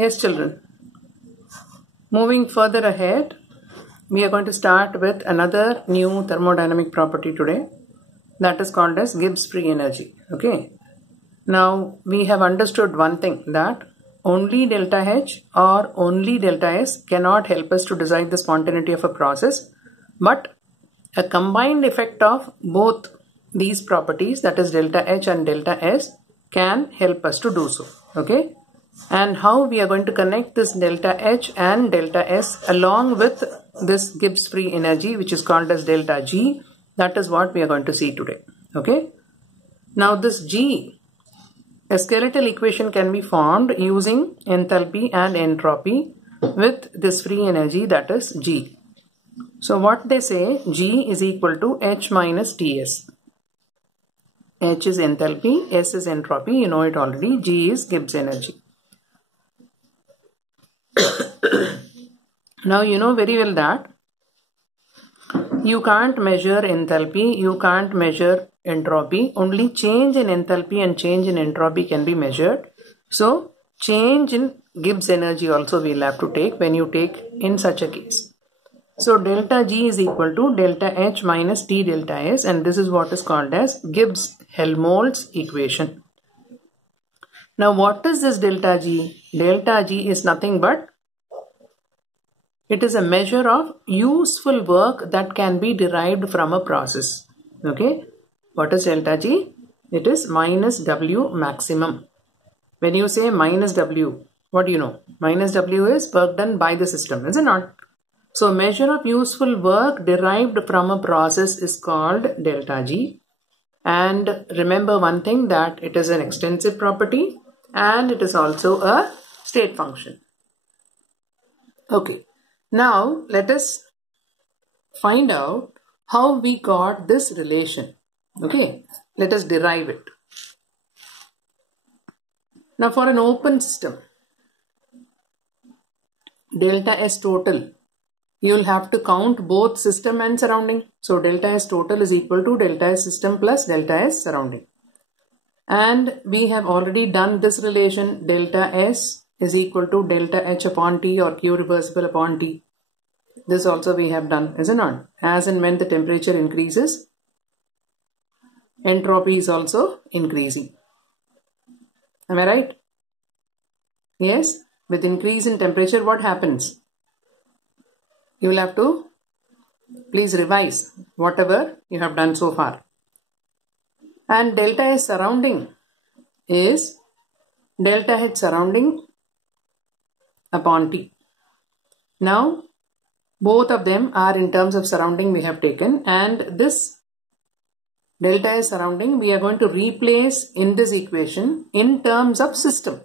Yes, children. Moving further ahead, we are going to start with another new thermodynamic property today, that is called as Gibbs free energy. Okay. Now we have understood one thing, that only delta H or only delta S cannot help us to decide the spontaneity of a process, but a combined effect of both these properties, that is delta H and delta S, can help us to do so. Okay. And how we are going to connect this delta H and delta S along with this Gibbs free energy, which is called as delta G, that is what we are going to see today. Okay. Now this G, a skeletal equation can be formed using enthalpy and entropy with this free energy, that is G. So what they say, G is equal to H minus Ts. H is enthalpy, S is entropy, you know it already, G is Gibbs energy. Now you know very well that you can't measure enthalpy, you can't measure entropy, only change in enthalpy and change in entropy can be measured. So change in Gibbs energy also we will have to take when you take in such a case. So delta G is equal to delta H minus T delta S, and this is what is called as Gibbs-Helmholtz equation. Now what is this delta G? Delta G is nothing but it is a measure of useful work that can be derived from a process. Okay. What is delta G? It is minus W maximum. When you say minus W, what do you know? Minus W is work done by the system, is it not? So measure of useful work derived from a process is called delta G. And remember one thing, that it is an extensive property and it is also a state function. Okay. Now let us find out how we got this relation. Okay, let us derive it. Now for an open system, delta S total, you will have to count both system and surrounding. So delta S total is equal to delta S system plus delta S surrounding. And we have already done this relation, delta S is equal to delta H upon T or Q reversible upon T. This also we have done, is it not? As and when the temperature increases, entropy is also increasing. Am I right? Yes. With increase in temperature, what happens? You will have to please revise whatever you have done so far. And delta S surrounding is delta H surrounding upon T. Now both of them are in terms of surrounding we have taken, and this delta S surrounding we are going to replace in this equation in terms of system.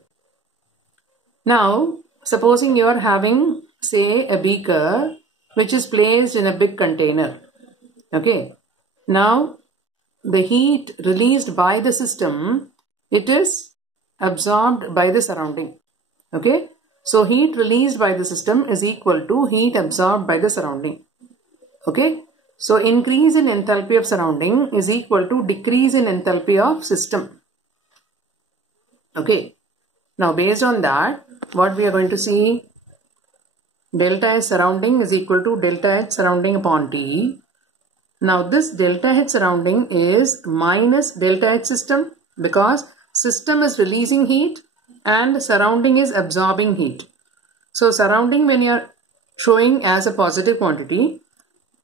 Now supposing you are having, say, a beaker which is placed in a big container. Okay. Now the heat released by the system, it is absorbed by the surrounding. Okay. So heat released by the system is equal to heat absorbed by the surrounding. Okay. So increase in enthalpy of surrounding is equal to decrease in enthalpy of system. Okay. Now based on that, what we are going to see, delta H surrounding is equal to delta H surrounding upon T. Now this delta H surrounding is minus delta H system, because system is releasing heat and surrounding is absorbing heat. So surrounding, when you are showing as a positive quantity,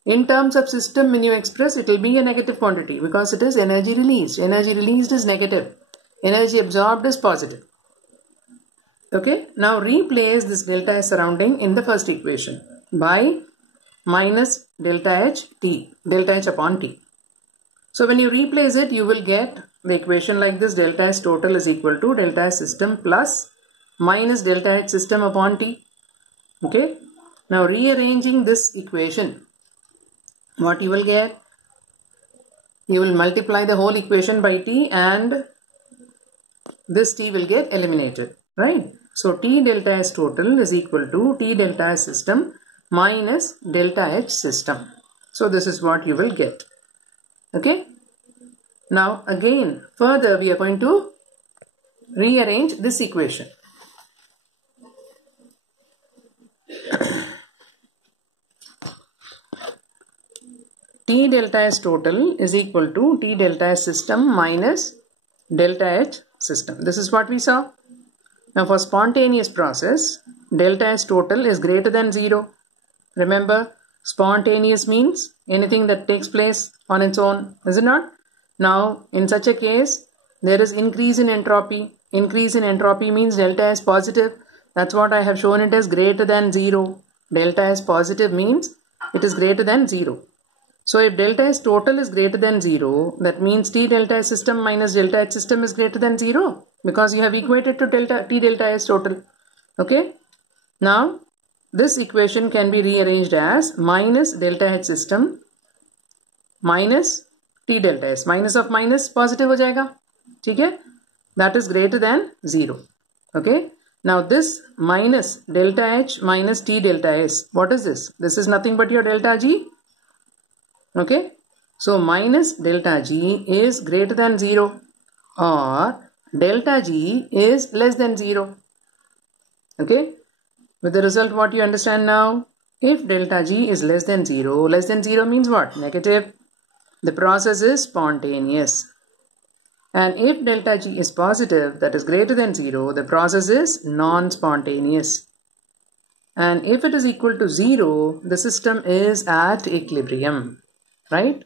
in terms of system when you express, it will be a negative quantity because it is energy released. Energy released is negative. Energy absorbed is positive. Okay. Now replace this delta H surrounding in the first equation by minus delta H T, delta H upon T. So when you replace it, you will get the equation like this: delta S total is equal to delta S system plus minus delta H system upon T. Okay. Now rearranging this equation, what you will get? You will multiply the whole equation by T and this T will get eliminated, right? So T delta S total is equal to T delta S system minus delta H system. So this is what you will get. Okay. Now again further we are going to rearrange this equation. T delta S total is equal to T delta S system minus delta H system. This is what we saw. Now for spontaneous process, delta S total is greater than 0. Remember, spontaneous means anything that takes place on its own, is it not? Now in such a case, there is increase in entropy. Increase in entropy means delta S positive. That's what I have shown it as greater than 0. Delta S positive means it is greater than 0. So if delta S total is greater than 0, that means T delta S system minus delta H system is greater than 0, because you have equated to T delta S total. Okay. Now this equation can be rearranged as minus delta H system minus T delta S. Minus of minus positive हो जाएगा. ठीक है? That is greater than 0. Okay. Now this minus delta H minus T delta S. What is this? This is nothing but your delta G. Okay, so minus delta G is greater than 0 or delta G is less than 0. Okay, with the result what you understand now? If delta G is less than 0 means what? Negative. The process is spontaneous. And if delta G is positive, that is greater than 0, the process is non-spontaneous. And if it is equal to 0, the system is at equilibrium. Right?